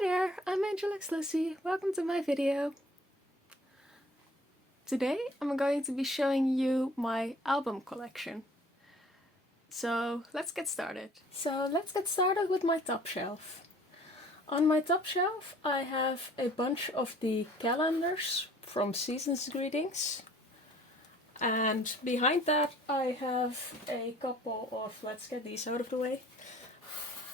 Hi there, I'm AngellXLuci. Welcome to my video. Today I'm going to be showing you my album collection. So let's get started. With my top shelf. On my top shelf I have a bunch of the calendars from Season's Greetings. And behind that I have a couple of, let's get these out of the way.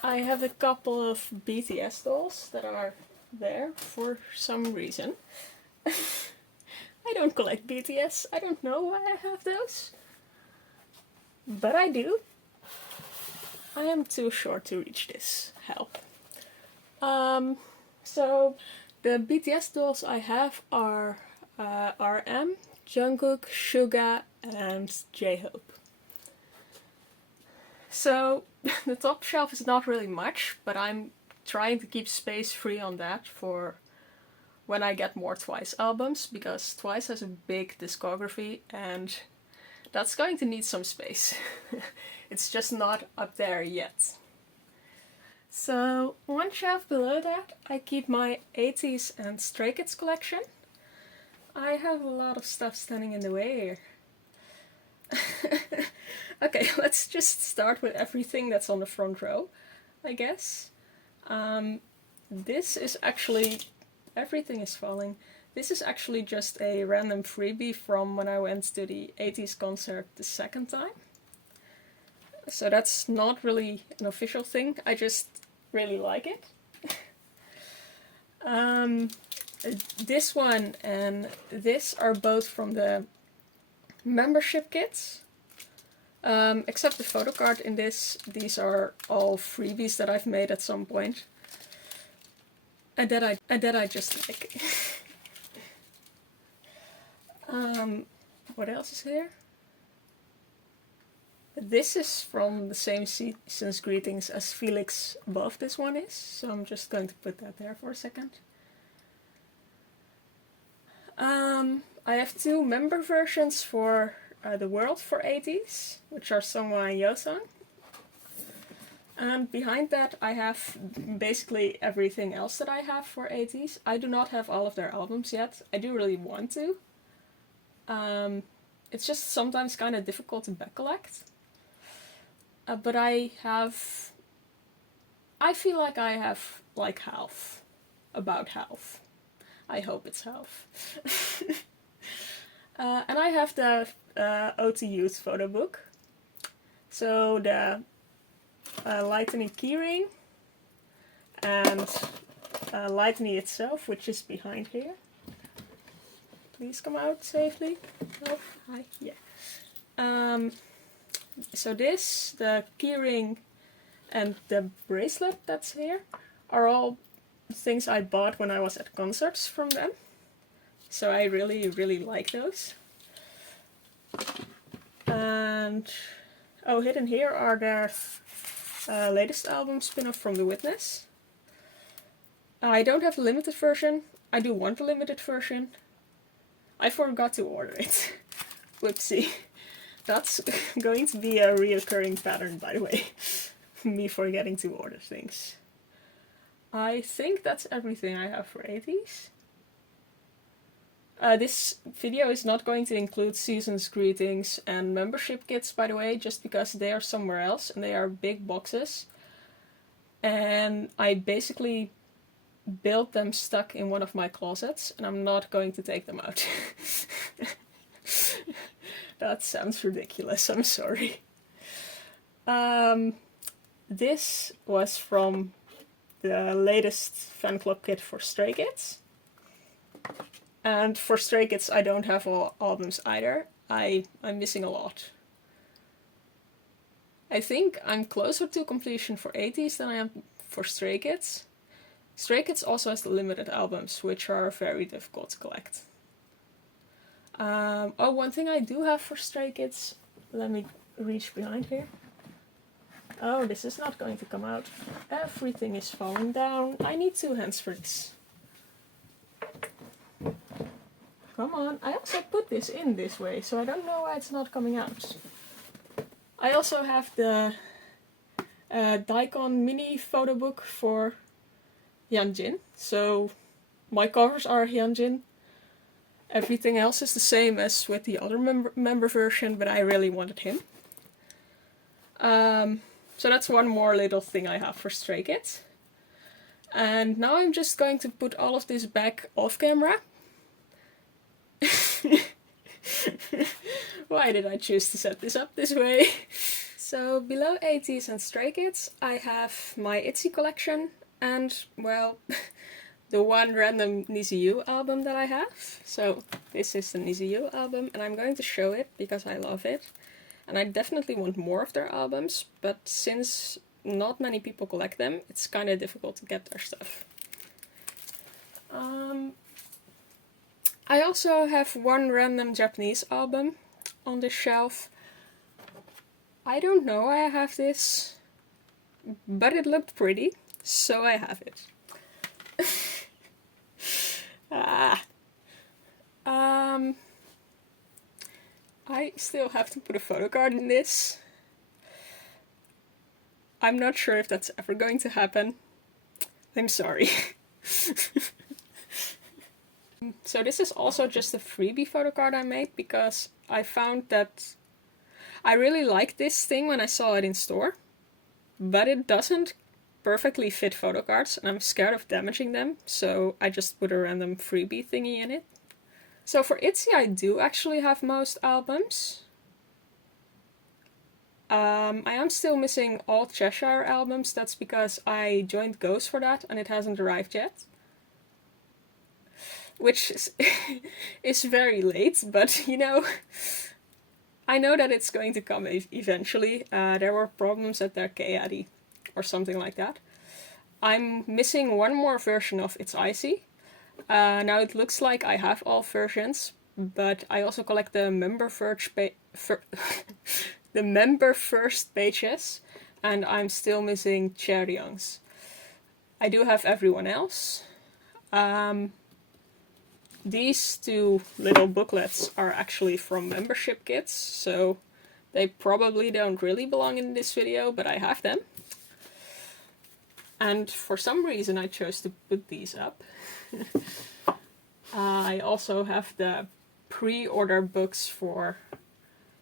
I have a couple of BTS dolls that are there for some reason. I don't collect BTS, I don't know why I have those. But I do. I am too short to reach this. Help. So the BTS dolls I have are RM, Jungkook, Suga and J-Hope. So the top shelf is not really much, but I'm trying to keep space free on that for when I get more Twice albums, because Twice has a big discography and that's going to need some space. It's just not up there yet. So one shelf below that I keep my 80s and Stray Kids collection. I have a lot of stuff standing in the way here. Okay, let's just start with everything that's on the front row, I guess. This is actually... everything is falling. This is actually just a random freebie from when I went to the 80s concert the second time. So that's not really an official thing, I just really like it. This one and this are both from the membership kits. Except the photo card in this, these are all freebies that I've made at some point. And that I just like. What else is here? This is from the same Season's Greetings as Felix above this one is, so I'm just going to put that there for a second. I have two member versions for The World for 80s, which are Songwa and Yosang. And behind that I have basically everything else that I have for 80s. I do not have all of their albums yet. I do really want to. It's just sometimes kind of difficult to back collect. But I feel like I have like half. About half. I hope it's half. And I have the OT Youth photo book. So the Lightning keyring and Lightning itself, which is behind here. Please come out safely. Oh, hi. Yeah. So this, the keyring and the bracelet that's here are all things I bought when I was at concerts from them. So I really, really like those. And oh, hidden here are their latest album spin-off from The Witness. I don't have a limited version. I do want a limited version. I forgot to order it. Whoopsie. That's going to be a reoccurring pattern, by the way. Me forgetting to order things. I think that's everything I have for 80s. This video is not going to include Season's Greetings and membership kits, by the way, just because they are somewhere else and they are big boxes. And I basically built them stuck in one of my closets and I'm not going to take them out. That sounds ridiculous, I'm sorry. This was from the latest fan club kit for Stray Kids. And for Stray Kids I don't have all albums either. I'm missing a lot. I think I'm closer to completion for 80s than I am for Stray Kids. Stray Kids also has the limited albums, which are very difficult to collect. Oh, one thing I do have for Stray Kids, let me reach behind here. Oh, this is not going to come out. Everything is falling down. I need two hands for this. Come on, I also put this in this way, so I don't know why it's not coming out. I also have the Daikon mini photo book for Hyunjin, so my covers are Hyunjin. Everything else is the same as with the other member version, but I really wanted him. So that's one more little thing I have for Stray Kids. And now I'm just going to put all of this back off camera. Why did I choose to set this up this way? So below ATEEZ and Stray Kids, I have my ITZY collection and, well, the one random NiziU album that I have. So this is the NiziU album, and I'm going to show it because I love it. And I definitely want more of their albums, but since not many people collect them, it's kind of difficult to get their stuff. I also have one random Japanese album on this shelf. I don't know why I have this, but it looked pretty, so I have it. I still have to put a photo card in this. I'm not sure if that's ever going to happen. I'm sorry. So this is also just a freebie photo card I made because I found that I really liked this thing when I saw it in store, but it doesn't perfectly fit photo cards and I'm scared of damaging them, so I just put a random freebie thingy in it. So for ITZY I do actually have most albums. I am still missing all Cheshire albums, that's because I joined Ghost for that and it hasn't arrived yet. Which is very late, but you know, I know that it's going to come eventually. There were problems at their K-Addy or something like that. I'm missing one more version of It's Icy. Now it looks like I have all versions, but I also collect the member first pages, and I'm still missing Chaeryeong's. I do have everyone else. These two little booklets are actually from membership kits, so they probably don't really belong in this video, but I have them. And for some reason I chose to put these up. I also have the pre-order books for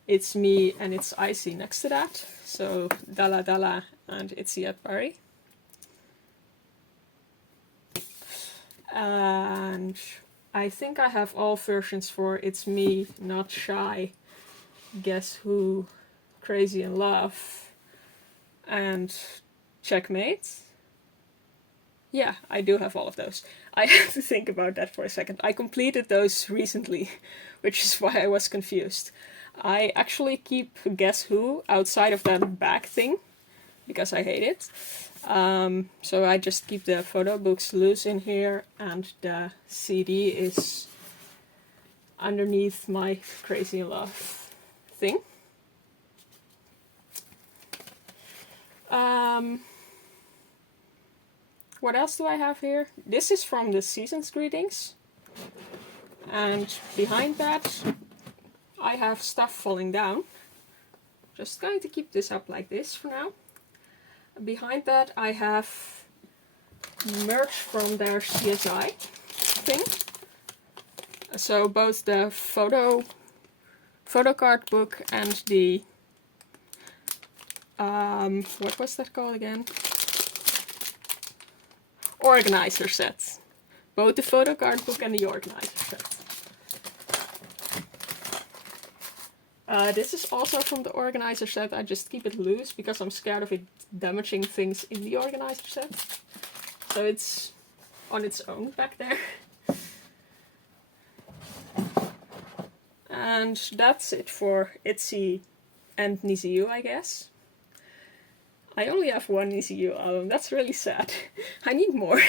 It's Me and It's Icy next to that. So Dala Dala and Itzy at Paris. And I think I have all versions for It's Me, Not Shy, Guess Who, Crazy in Love, and Checkmate. Yeah, I do have all of those. I have to think about that for a second. I completed those recently, which is why I was confused. I actually keep Guess Who outside of that back thing, because I hate it. So I just keep the photo books loose in here, and the CD is underneath my Crazy in Love thing. What else do I have here? This is from the Season's Greetings. And behind that, I have Stuff Falling Down. Just going to keep this up like this for now. Behind that, I have merch from their CSI thing. So both the photo card book and the what was that called again? Organizer set. Both the photo card book and the organizer set. This is also from the organizer set. I just keep it loose because I'm scared of it damaging things in the organizer set. So it's on its own back there. And that's it for ITZY and NiziU, I guess. I only have one NiziU album, that's really sad. I need more.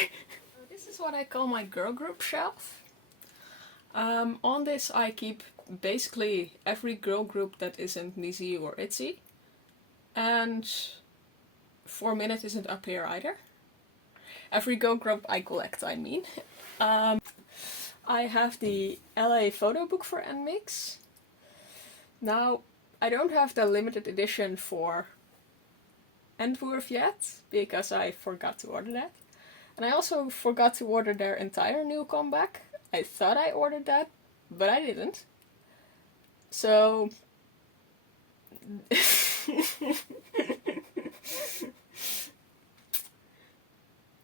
This is what I call my girl group shelf. On this I keep basically every girl group that isn't NiziU or ITZY. And 4 Minute isn't up here either. Every girl group I collect, I mean. I have the LA photo book for NMIX. Now, I don't have the limited edition for Entwurf yet, because I forgot to order that. And I also forgot to order their entire new comeback. I thought I ordered that, but I didn't. So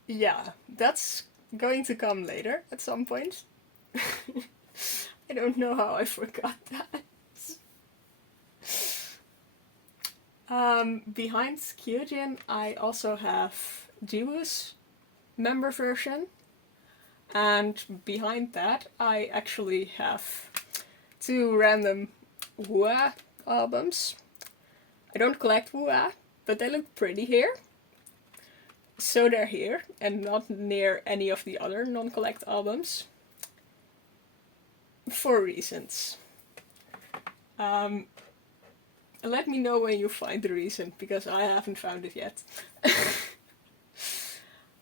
yeah, that's going to come later at some point. I don't know how I forgot that. Behind Kyojin, I also have Jiwoo's member version. And behind that, I actually have 2 random Wua albums. I don't collect Wua, but they look pretty here. So they're here, and not near any of the other non-collect albums. For reasons. Let me know when you find the reason, because I haven't found it yet.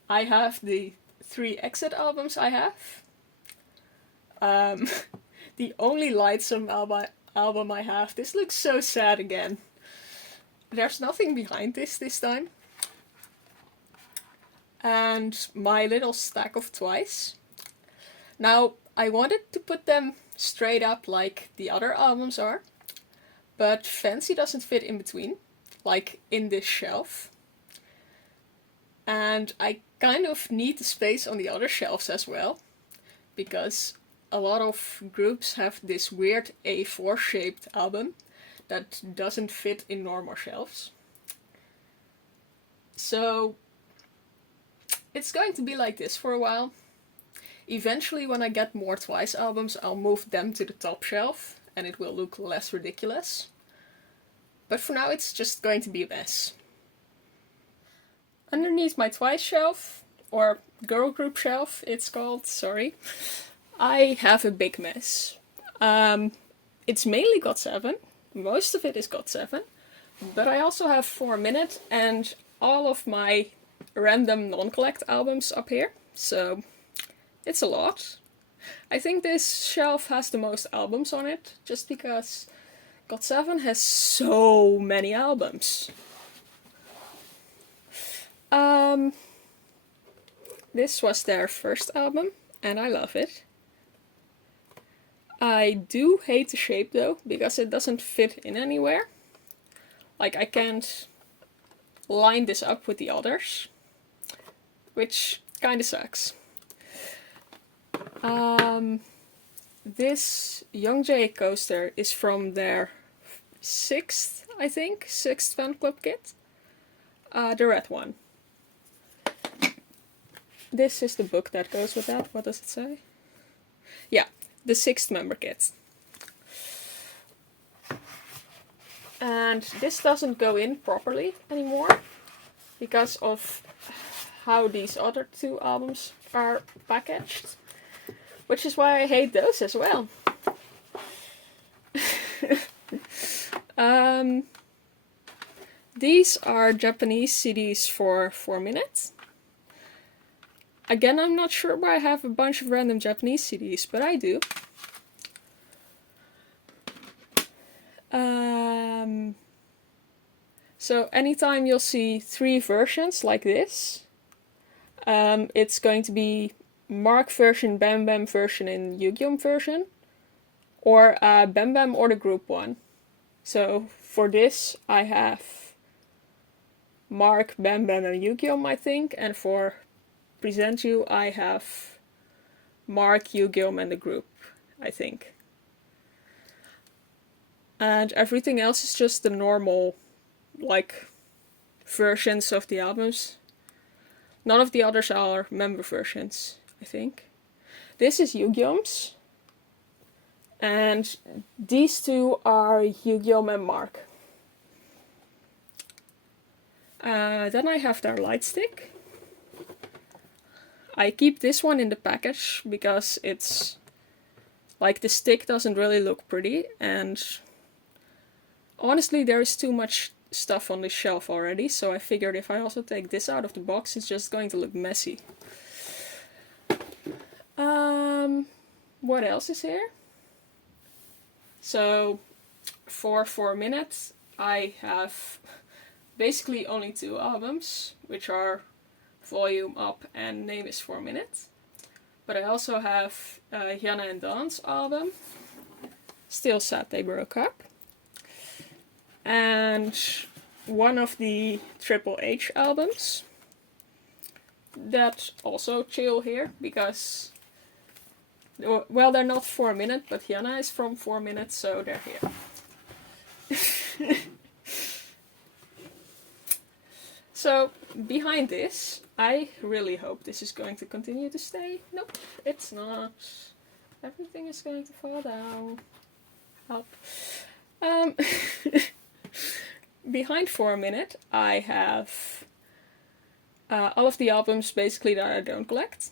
I have the 3 Exit albums I have. The only Lightsome album I have. This looks so sad again. There's nothing behind this time. And my little stack of Twice. Now, I wanted to put them straight up like the other albums are, but Fancy doesn't fit in between, like in this shelf. And I kind of need the space on the other shelves as well, because a lot of groups have this weird A4 shaped album that doesn't fit in normal shelves. So it's going to be like this for a while. Eventually, when I get more Twice albums, I'll move them to the top shelf and it will look less ridiculous. But for now, it's just going to be a mess. Underneath my Twice shelf, or girl group shelf it's called, sorry, I have a big mess. It's mainly GOT7, most of it is GOT7, but I also have 4 Minute and all of my random non-collect albums up here, so it's a lot. I think this shelf has the most albums on it, just because GOT7 has so many albums. This was their first album, and I love it. I do hate the shape though, because it doesn't fit in anywhere. Like, I can't line this up with the others, which kinda sucks. This Youngjae coaster is from their 6th fan club kit. The red one. This is the book that goes with that. What does it say? Yeah, the 6th member kit. And this doesn't go in properly anymore because of how these other 2 albums are packaged. Which is why I hate those as well. These are Japanese CDs for 4 Minute. Again, I'm not sure why I have a bunch of random Japanese CDs, but I do. So anytime you'll see 3 versions like this, it's going to be Mark version, Bam Bam version, and Yu-Gi-Oh version, or Bam Bam or the group one. So for this I have Mark, Bam Bam, and Yu-Gi-Oh, I think, and for Present You I have Mark, Yu-Gi-Oh, and the group, I think. And everything else is just the normal, like, versions of the albums. None of the others are member versions, I think. This is Yu-Gi-Oh's. And these 2 are Yu-Gi-Oh and Mark. Then I have their light stick. I keep this one in the package because it's like the stick doesn't really look pretty, and honestly there is too much stuff on this shelf already, so I figured if I also take this out of the box it's just going to look messy. What else is here? So for 4 Minute I have basically only 2 albums, which are volume up and name is 4 minutes. But I also have Jana and Dawn's album, Still Sad They Broke Up. And one of the Triple H albums that also chill here because, well, they're not 4 minutes, but Jana is from 4 minutes, so they're here. So, behind this, I really hope this is going to continue to stay. Nope, it's not. Everything is going to fall down. Help. Behind 4 minute, I have all of the albums basically that I don't collect.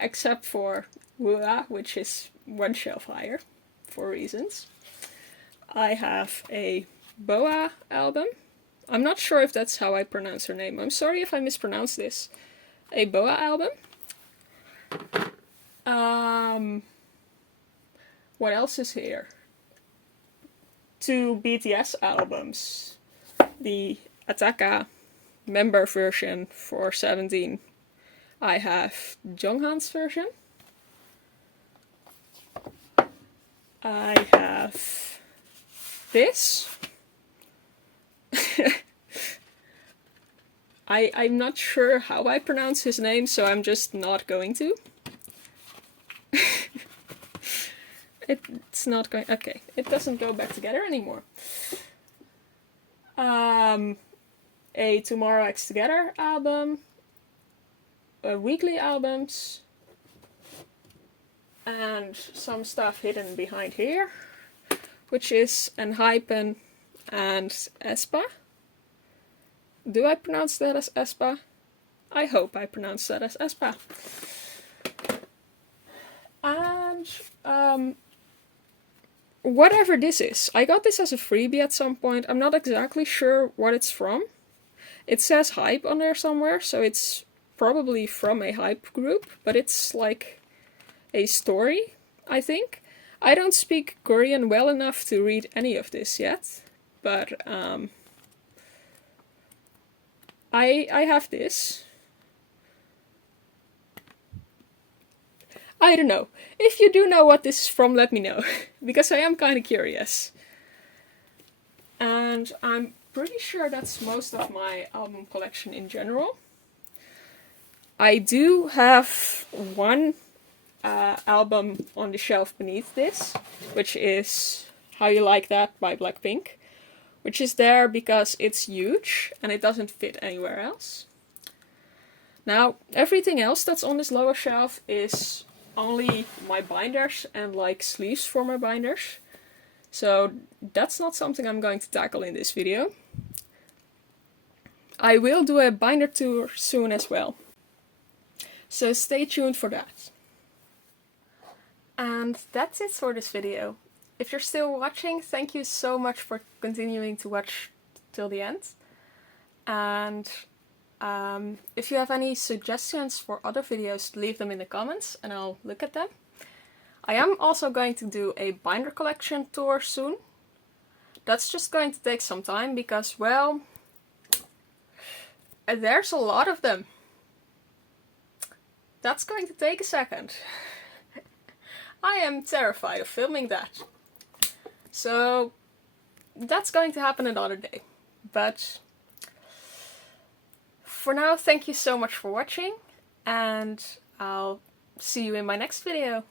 Except for Wua, which is one shelf higher, for reasons. I have a Boa album. I'm not sure if that's how I pronounce her name. I'm sorry if I mispronounce this. A Boa album. What else is here? 2 BTS albums. The Ataka member version for 17. I have Jonghan's version. I have this. I'm not sure how I pronounce his name, so I'm just not going to. It's not going... Okay, it doesn't go back together anymore. A Tomorrow X Together album. Weekly albums. And some stuff hidden behind here. Which is Enhypen and Espa. Do I pronounce that as Espa? I hope I pronounce that as Espa. And whatever this is. I got this as a freebie at some point. I'm not exactly sure what it's from. It says Hype on there somewhere, so it's probably from a Hype group, but it's like a story, I think. I don't speak Korean well enough to read any of this yet, but I have this. I don't know. If you do know what this is from, let me know, because I am kind of curious. And I'm pretty sure that's most of my album collection in general. I do have one album on the shelf beneath this, which is How You Like That by Blackpink, which is there because it's huge and it doesn't fit anywhere else. Now, everything else that's on this lower shelf is only my binders and like sleeves for my binders. So that's not something I'm going to tackle in this video. I will do a binder tour soon as well. So stay tuned for that. And that's it for this video. If you're still watching, thank you so much for continuing to watch till the end. And if you have any suggestions for other videos, leave them in the comments and I'll look at them. I am also going to do a binder collection tour soon. That's just going to take some time because, well, there's a lot of them. That's going to take a second. I am terrified of filming that. So that's going to happen another day. But for now, thank you so much for watching, and I'll see you in my next video.